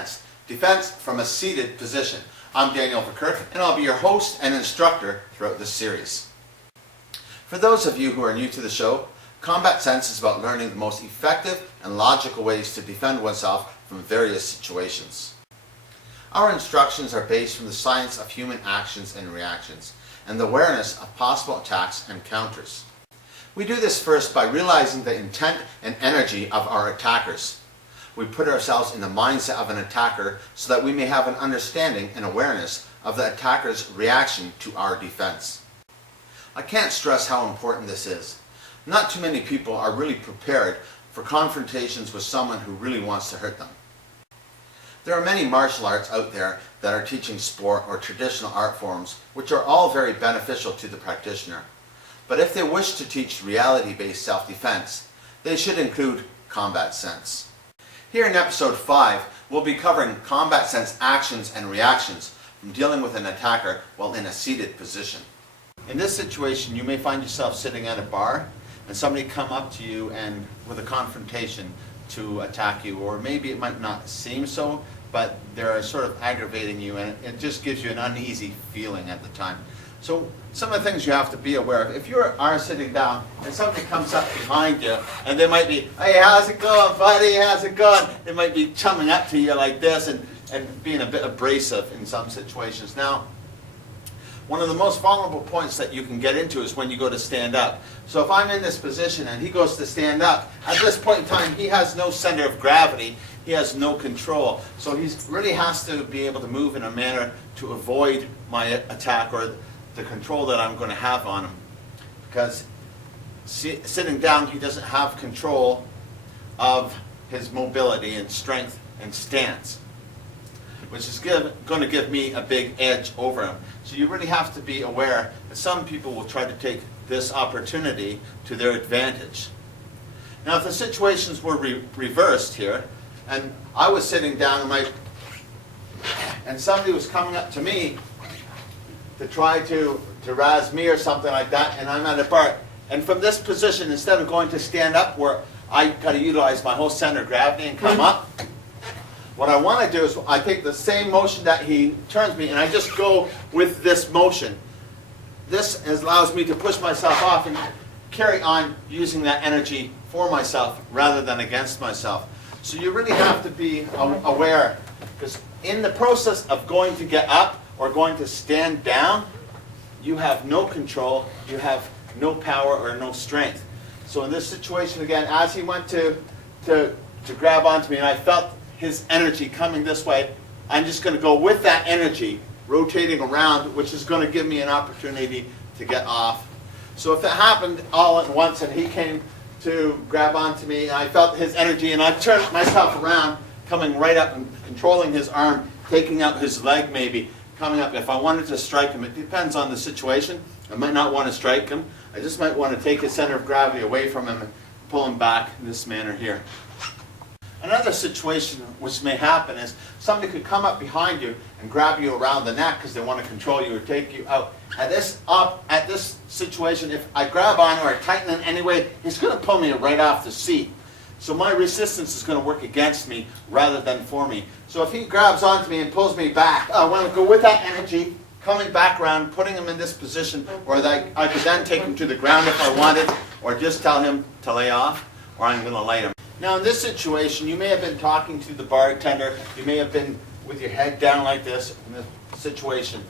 presents Defense from a Seated Position. I'm Daniel Verkerke, and I'll be your host and instructor throughout this series. For those of you who are new to the show, Combat Sense is about learning the most effective and logical ways to defend oneself from various situations. Our instructions are based from the science of human actions and reactions, and the awareness of possible attacks and counters. We do this first by realizing the intent and energy of our attackers. We put ourselves in the mindset of an attacker so that we may have an understanding and awareness of the attacker's reaction to our defense. I can't stress how important this is. Not too many people are really prepared for confrontations with someone who really wants to hurt them. There are many martial arts out there that are teaching sport or traditional art forms, which are all very beneficial to the practitioner. But if they wish to teach reality-based self-defense, they should include Combat Sense. Here in episode 5, we'll be covering Combat Sense actions and reactions from dealing with an attacker while in a seated position. In this situation, you may find yourself sitting at a bar and somebody come up to you and with a confrontation to attack you, or maybe it might not seem so, but they're sort of aggravating you and it just gives you an uneasy feeling at the time. So some of the things you have to be aware of. If you are sitting down and somebody comes up behind you and they might be, "Hey, how's it going, buddy? How's it going?" They might be chumming up to you like this and being a bit abrasive in some situations. Now, one of the most vulnerable points that you can get into is when you go to stand up. So if I'm in this position and he goes to stand up, at this point in time he has no center of gravity, he has no control. So he really has to be able to move in a manner to avoid my attack or the control that I'm going to have on him. Because sitting down, he doesn't have control of his mobility and strength and stance, which is going to give me a big edge over him. So you really have to be aware that some people will try to take this opportunity to their advantage. Now, if the situations were reversed here, and I was sitting down and somebody was coming up to me to try to razz me or something like that, and I'm at a bar, and from this position, instead of going to stand up where I got to utilize my whole center of gravity and come up, what I want to do is I take the same motion that he turns me and I just go with this motion. This allows me to push myself off and carry on using that energy for myself rather than against myself. So you really have to be aware, because in the process of going to get up or going to stand down, you have no control, you have no power or no strength. So in this situation again, as he went to grab onto me and I felt his energy coming this way, I'm just going to go with that energy, rotating around, which is going to give me an opportunity to get off. So if it happened all at once and he came to grab onto me and I felt his energy and I turned myself around, coming right up and controlling his arm, taking out his leg maybe, coming up. If I wanted to strike him, it depends on the situation. I might not want to strike him. I just might want to take his center of gravity away from him and pull him back in this manner here. Another situation which may happen is somebody could come up behind you and grab you around the neck because they want to control you or take you out. At this situation, if I grab on or I tighten in any way, he's going to pull me right off the seat. So my resistance is going to work against me rather than for me. So if he grabs onto me and pulls me back, I want to go with that energy, coming back around, putting him in this position, or that I could then take him to the ground if I wanted, or just tell him to lay off, or I'm going to light him. Now in this situation, you may have been talking to the bartender, you may have been with your head down like this in this situation.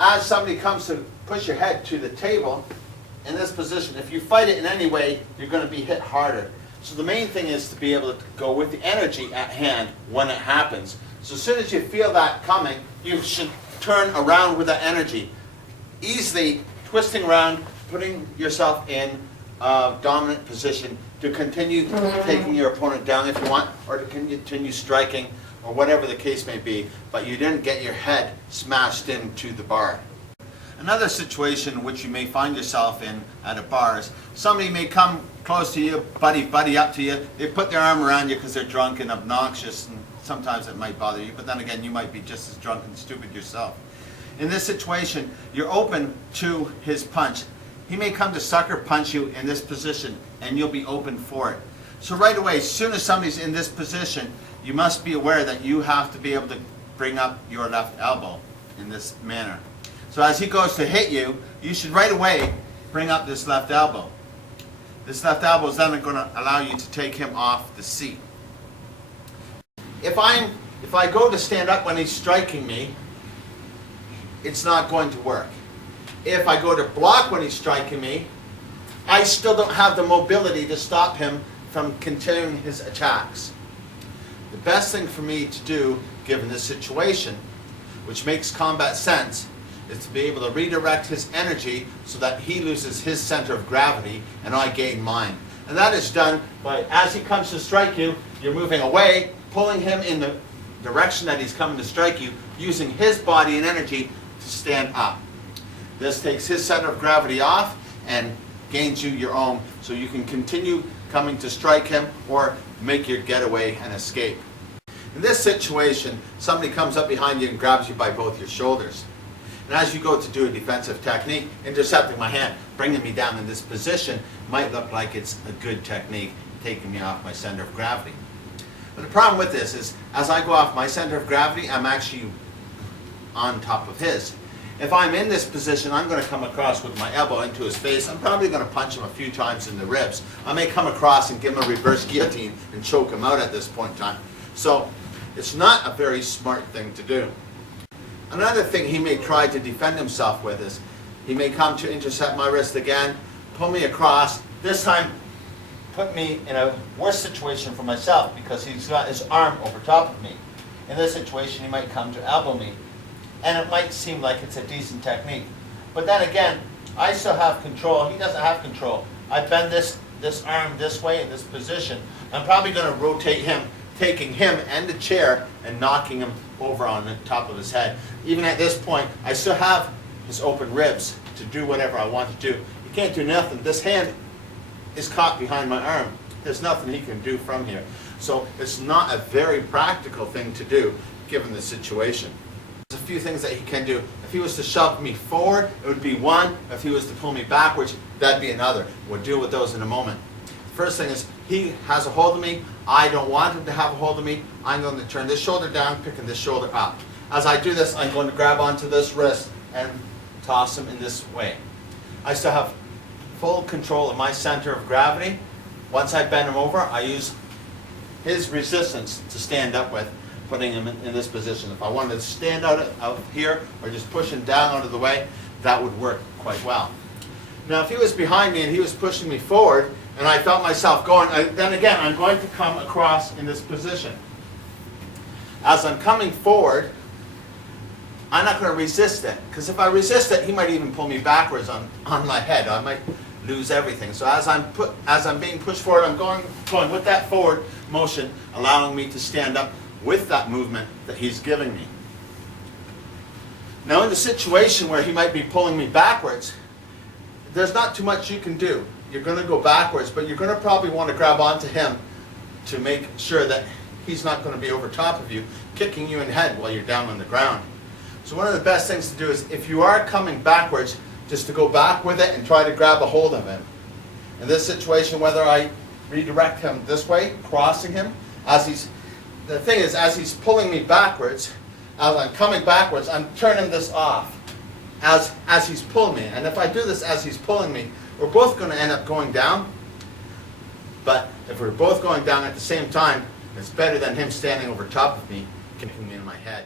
As somebody comes to push your head to the table, in this position, if you fight it in any way, you're going to be hit harder. So the main thing is to be able to go with the energy at hand when it happens. So as soon as you feel that coming, you should turn around with that energy. Easily twisting around, putting yourself in a dominant position to continue taking your opponent down if you want, or to continue striking, or whatever the case may be, but you didn't get your head smashed into the bar. Another situation which you may find yourself in at a bar is somebody may come close to you, buddy up to you, they put their arm around you because they're drunk and obnoxious, and sometimes it might bother you, but then again you might be just as drunk and stupid yourself. In this situation, you're open to his punch. He may come to sucker punch you in this position and you'll be open for it. So right away, as soon as somebody's in this position, you must be aware that you have to be able to bring up your left elbow in this manner. So as he goes to hit you, you should right away bring up this left elbow. This left elbow is then going to allow you to take him off the seat. If I go to stand up when he's striking me, it's not going to work. If I go to block when he's striking me, I still don't have the mobility to stop him from continuing his attacks. The best thing for me to do, given this situation, which makes combat sense, is to be able to redirect his energy so that he loses his center of gravity and I gain mine. And that is done by, as he comes to strike you, you're moving away, pulling him in the direction that he's coming to strike you, using his body and energy to stand up. This takes his center of gravity off and gains you your own, so you can continue coming to strike him or make your getaway and escape. In this situation, somebody comes up behind you and grabs you by both your shoulders. And as you go to do a defensive technique, intercepting my hand, bringing me down in this position might look like it's a good technique, taking me off my center of gravity. But the problem with this is, as I go off my center of gravity, I'm actually on top of his. If I'm in this position, I'm going to come across with my elbow into his face. I'm probably going to punch him a few times in the ribs. I may come across and give him a reverse guillotine and choke him out at this point in time. So it's not a very smart thing to do. Another thing he may try to defend himself with is, he may come to intercept my wrist again, pull me across, this time put me in a worse situation for myself because he's got his arm over top of me. In this situation, he might come to elbow me. And it might seem like it's a decent technique. But then again, I still have control. He doesn't have control. I bend this arm this way in this position. I'm probably going to rotate him, taking him and the chair and knocking him over on the top of his head. Even at this point, I still have his open ribs to do whatever I want to do. He can't do nothing. This hand is caught behind my arm. There's nothing he can do from here. So it's not a very practical thing to do, given the situation. There's a few things that he can do. If he was to shove me forward, it would be one. If he was to pull me backwards, that'd be another. We'll deal with those in a moment. First thing is, he has a hold of me. I don't want him to have a hold of me. I'm going to turn this shoulder down, picking this shoulder up. As I do this, I'm going to grab onto this wrist and toss him in this way. I still have full control of my center of gravity. Once I bend him over, I use his resistance to stand up with, putting him in this position. If I wanted to stand out here or just push him down out of the way, that would work quite well. Now if he was behind me and he was pushing me forward and I felt myself going, then again I'm going to come across in this position. As I'm coming forward, I'm not going to resist it, because if I resist it, he might even pull me backwards on my head. I might lose everything. So as I'm being pushed forward, I'm going with that forward motion, allowing me to stand up with that movement that he's giving me. Now in the situation where he might be pulling me backwards, there's not too much you can do. You're going to go backwards, but you're going to probably want to grab onto him to make sure that he's not going to be over top of you, kicking you in the head while you're down on the ground. So one of the best things to do is, if you are coming backwards, just to go back with it and try to grab a hold of him. In this situation, whether I redirect him this way, crossing him, the thing is, as he's pulling me backwards, as I'm coming backwards, I'm turning this off as he's pulling me. And if I do this as he's pulling me, we're both going to end up going down. But if we're both going down at the same time, it's better than him standing over top of me, kicking me in my head.